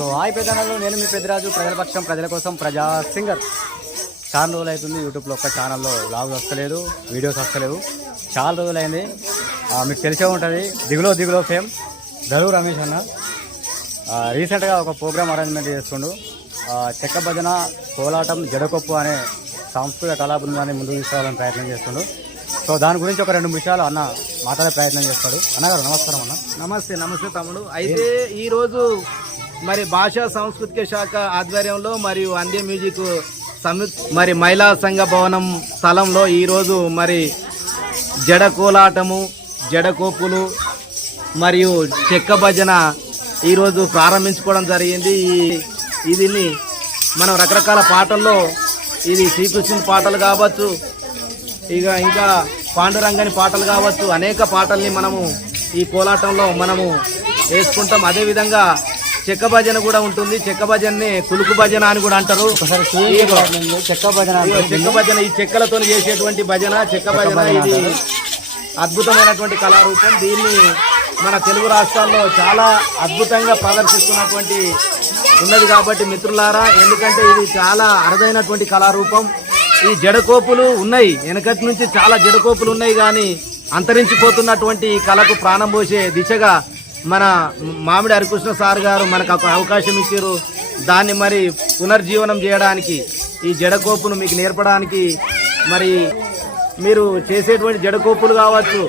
So hi పెద్దనాలు, నేను మీ పెద్దరాజు, ప్రజల పక్షం ప్రజల కోసం ప్రజా సింగర్. చాలా రోజులు అవుతుంది యూట్యూబ్లో ఒక్క ఛానల్లో వ్లాగ్స్ వస్తలేదు, వీడియోస్ వస్తలేవు. చాలా రోజులైంది. మీకు తెలిసే ఉంటుంది దిగులో ఫేమ్ దరువు రమేష్ అన్న రీసెంట్గా ఒక ప్రోగ్రామ్ అరేంజ్మెంట్ చేస్తుండు. చెక్క భజన, కోలాటం, జడకొప్పు అనే సాంస్కృతిక కళా బృందాన్ని ముందుకు తీసుకురావాలని ప్రయత్నం చేస్తుండు. సో దాని గురించి ఒక 2 నిమిషాలు అన్న మాట్లాడే ప్రయత్నం చేస్తాడు. అన్నగారు నమస్కారం అన్న. నమస్తే తమ్ముడు. అయితే ఈరోజు మరి భాషా సాంస్కృతిక శాఖ ఆధ్వర్యంలో మరియు అందే మ్యూజిక్ మరి మహిళా సంఘ భవనం స్థలంలో ఈరోజు మరి జడ కోలాటము, జడకోపులు మరియు చెక్క భజన ఈరోజు ప్రారంభించుకోవడం జరిగింది. దీన్ని మనం రకరకాల పాటల్లో ఇది శ్రీకృష్ణుని పాటలు కావచ్చు, ఇంకా పాండురంగని పాటలు కావచ్చు, అనేక పాటల్ని మనము ఈ కోలాటంలో మనము వేసుకుంటాం. అదేవిధంగా చెక్క భజన కూడా ఉంటుంది. చెక్క భజనని కులుకు భజన అని కూడా అంటారు. చెక్క భజన ఈ చెక్కలతో చేసేటువంటి భజన చెక్క భజన. ఇది అద్భుతమైనటువంటి కళారూపం. దీన్ని మన తెలుగు రాష్ట్రాల్లో చాలా అద్భుతంగా ప్రదర్శిస్తున్నటువంటి ఉన్నది కాబట్టి మిత్రులారా, ఎందుకంటే ఇది చాలా అరుదైనటువంటి కళారూపం. ఈ జడకోపులు ఉన్నాయి, వెనకటి నుంచి చాలా జడకోపులు ఉన్నాయి, కానీ అంతరించిపోతున్నటువంటి కళకు ప్రాణం పోసే దిశగా మన మామిడి హరికృష్ణ సార్ గారు మనకు ఒక అవకాశం ఇచ్చారు. దాన్ని మరి పునర్జీవనం చేయడానికి ఈ జడకోపును మీకు నేర్పడానికి మరి మీరు చేసేటువంటి జడకోపులు కావచ్చు,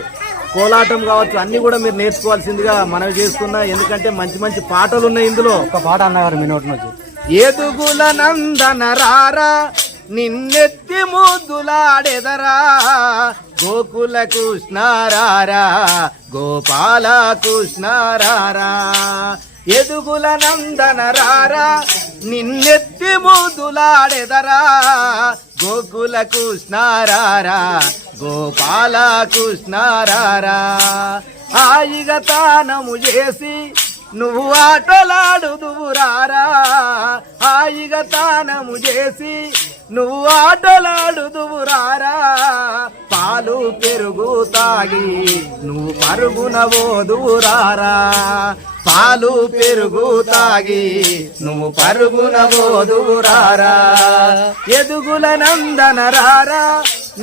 కోలాటం కావచ్చు, అన్ని కూడా మీరు నేర్చుకోవాల్సిందిగా మనవి చేస్తున్నా. ఎందుకంటే మంచి మంచి పాటలు ఉన్నాయి ఇందులో. ఒక పాట అన్నగారు మీ నోటి నుంచి. ఏదుగుల నందన రారా నిన్నెత్తి ముద్దులాడెదరా, గోకుల కృష్ణారారా గోపాల కృష్ణారారా. ఎదుగుల నందన రారా నిన్నెత్తి ముద్దులాడెదరా, గోకుల కృష్ణారారా గోపాల కృష్ణారారా. హాయిగా తానము చేసి నువ్వు ఆటలాడుదువురారా, హాయిగా తానము చేసి నువ్వు ఆటలాడుదువురారా. పాలు పెరుగు తాగి నువ్వు పరుగున ఓదురారా, పాలు పెరుగు తాగి నువ్వు పరుగున ఓదురారా. ఎదుగుల నందన రారా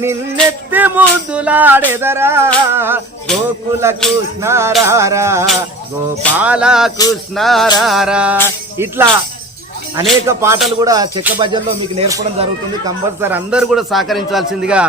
నిన్నెత్తి ముద్దులాడెదరా, గోకుల కృష్ణారారా గోపాల కృష్ణారారా. ఇట్లా అనేక పాటలు కూడా చెక్క భజనలో మీకు నేర్పడం జరుగుతుంది. కంపల్సరీ అందరూ కూడా సహకరించాల్సిందిగా